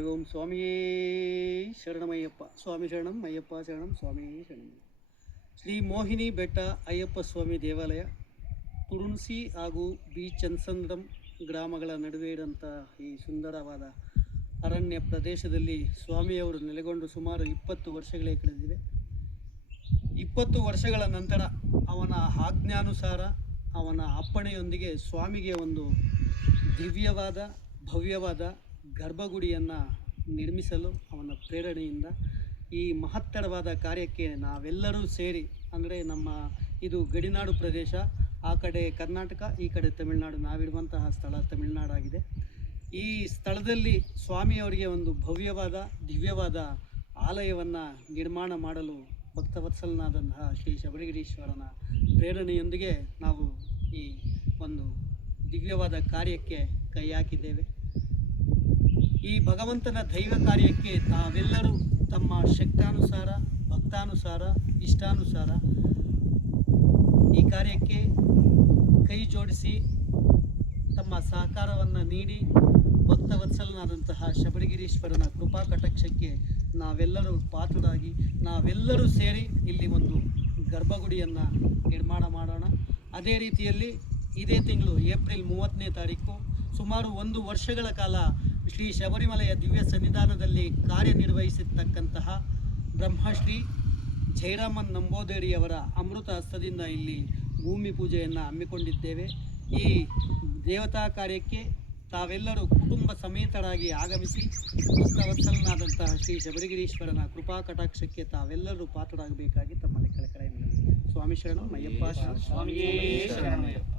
ಹರಿ ಓಂ ಸ್ವಾಮಿಯೇ ಶರಣಮಯ್ಯಪ್ಪ. ಸ್ವಾಮಿ ಶರಣಂ ಅಯ್ಯಪ್ಪ ಶರಣಂ ಸ್ವಾಮಿಯೇ ಶರಣಂ. ಶ್ರೀ ಮೋಹಿನಿ ಬೆಟ್ಟ ಅಯ್ಯಪ್ಪ ಸ್ವಾಮಿ ದೇವಾಲಯ ತುರುನ್ಸಿ ಹಾಗೂ ಬಿ ಚನ್ಸಂದ್ರಂ ಗ್ರಾಮಗಳ ನಡುವೆ ಇರುವಂಥ ಈ ಸುಂದರವಾದ ಅರಣ್ಯ ಪ್ರದೇಶದಲ್ಲಿ ಸ್ವಾಮಿಯವರು ನೆಲೆಗೊಂಡು ಸುಮಾರು 20 ವರ್ಷಗಳೇ ಕಳೆದಿವೆ. 20 ವರ್ಷಗಳ ನಂತರ ಅವನ ಆಜ್ಞಾನುಸಾರ ಅವನ ಅಪ್ಪಣೆಯೊಂದಿಗೆ ಸ್ವಾಮಿಗೆ ಒಂದು ದಿವ್ಯವಾದ ಭವ್ಯವಾದ ಗರ್ಭಗುಡಿಯನ್ನು ನಿರ್ಮಿಸಲು ಅವನ ಪ್ರೇರಣೆಯಿಂದ ಈ ಮಹತ್ತರವಾದ ಕಾರ್ಯಕ್ಕೆ ನಾವೆಲ್ಲರೂ ಸೇರಿ, ಅಂದರೆ ನಮ್ಮ ಇದು ಗಡಿನಾಡು ಪ್ರದೇಶ, ಆ ಕಡೆ ಕರ್ನಾಟಕ, ಈ ಕಡೆ ತಮಿಳುನಾಡು, ನಾವಿರುವಂತಹ ಸ್ಥಳ ತಮಿಳುನಾಡಾಗಿದೆ. ಈ ಸ್ಥಳದಲ್ಲಿ ಸ್ವಾಮಿಯವರಿಗೆ ಒಂದು ಭವ್ಯವಾದ ದಿವ್ಯವಾದ ಆಲಯವನ್ನು ನಿರ್ಮಾಣ ಮಾಡಲು ಭಕ್ತವತ್ಸಲನಾದಂತಹ ಶ್ರೀ ಶಬರಿಗಿರೀಶ್ವರನ ಪ್ರೇರಣೆಯೊಂದಿಗೆ ನಾವು ಈ ಒಂದು ದಿವ್ಯವಾದ ಕಾರ್ಯಕ್ಕೆ ಕೈ ಹಾಕಿದ್ದೇವೆ. ಈ ಭಗವಂತನ ದೈವ ಕಾರ್ಯಕ್ಕೆ ತಾವೆಲ್ಲರೂ ತಮ್ಮ ಶಕ್ತಾನುಸಾರ, ಭಕ್ತಾನುಸಾರ, ಇಷ್ಟಾನುಸಾರ ಈ ಕಾರ್ಯಕ್ಕೆ ಕೈ ಜೋಡಿಸಿ ತಮ್ಮ ಸಹಕಾರವನ್ನು ನೀಡಿ ಭಕ್ತವತ್ಸಲನಾದಂತಹ ಶಬರಿಗಿರೀಶ್ವರನ ಕೃಪಾ ಕಟಾಕ್ಷಕ್ಕೆ ನಾವೆಲ್ಲರೂ ಪಾತ್ರರಾಗಿ ನಾವೆಲ್ಲರೂ ಸೇರಿ ಇಲ್ಲಿ ಒಂದು ಗರ್ಭಗುಡಿಯನ್ನು ನಿರ್ಮಾಣ ಮಾಡೋಣ. ಅದೇ ರೀತಿಯಲ್ಲಿ ಇದೇ ತಿಂಗಳು ಏಪ್ರಿಲ್ 30ನೇ ತಾರೀಕು ಸುಮಾರು 1 ವರ್ಷಗಳ ಕಾಲ ಶ್ರೀ ಶಬರಿಮಲೆಯ ದಿವ್ಯ ಸನ್ನಿಧಾನದಲ್ಲಿ ಕಾರ್ಯನಿರ್ವಹಿಸಿರ್ತಕ್ಕಂತಹ ಬ್ರಹ್ಮಶ್ರೀ ಜಯರಾಮನ್ ನಂಬೋದೇರಿಯವರ ಅಮೃತ ಹಸ್ತದಿಂದ ಇಲ್ಲಿ ಭೂಮಿ ಪೂಜೆಯನ್ನು ಹಮ್ಮಿಕೊಂಡಿದ್ದೇವೆ. ಈ ದೇವತಾ ಕಾರ್ಯಕ್ಕೆ ತಾವೆಲ್ಲರೂ ಕುಟುಂಬ ಸಮೇತರಾಗಿ ಆಗಮಿಸಿ ಭಕ್ತವತ್ಸಲನಾದಂತಹ ಶ್ರೀ ಶಬರಿಗಿರೀಶ್ವರನ ಕೃಪಾ ಕಟಾಕ್ಷಕ್ಕೆ ತಾವೆಲ್ಲರೂ ಪಾತ್ರರಾಗಬೇಕಾಗಿ ತಮ್ಮಲ್ಲಿ ಕಳಕಳಿಯನ್ನು. ಸ್ವಾಮಿ ಶರಣಂ ಅಯ್ಯಪ್ಪ ಶರಣಂ. ಸ್ವಾಮಿಯೇ ಶರಣಮಯ್ಯಪ್ಪ.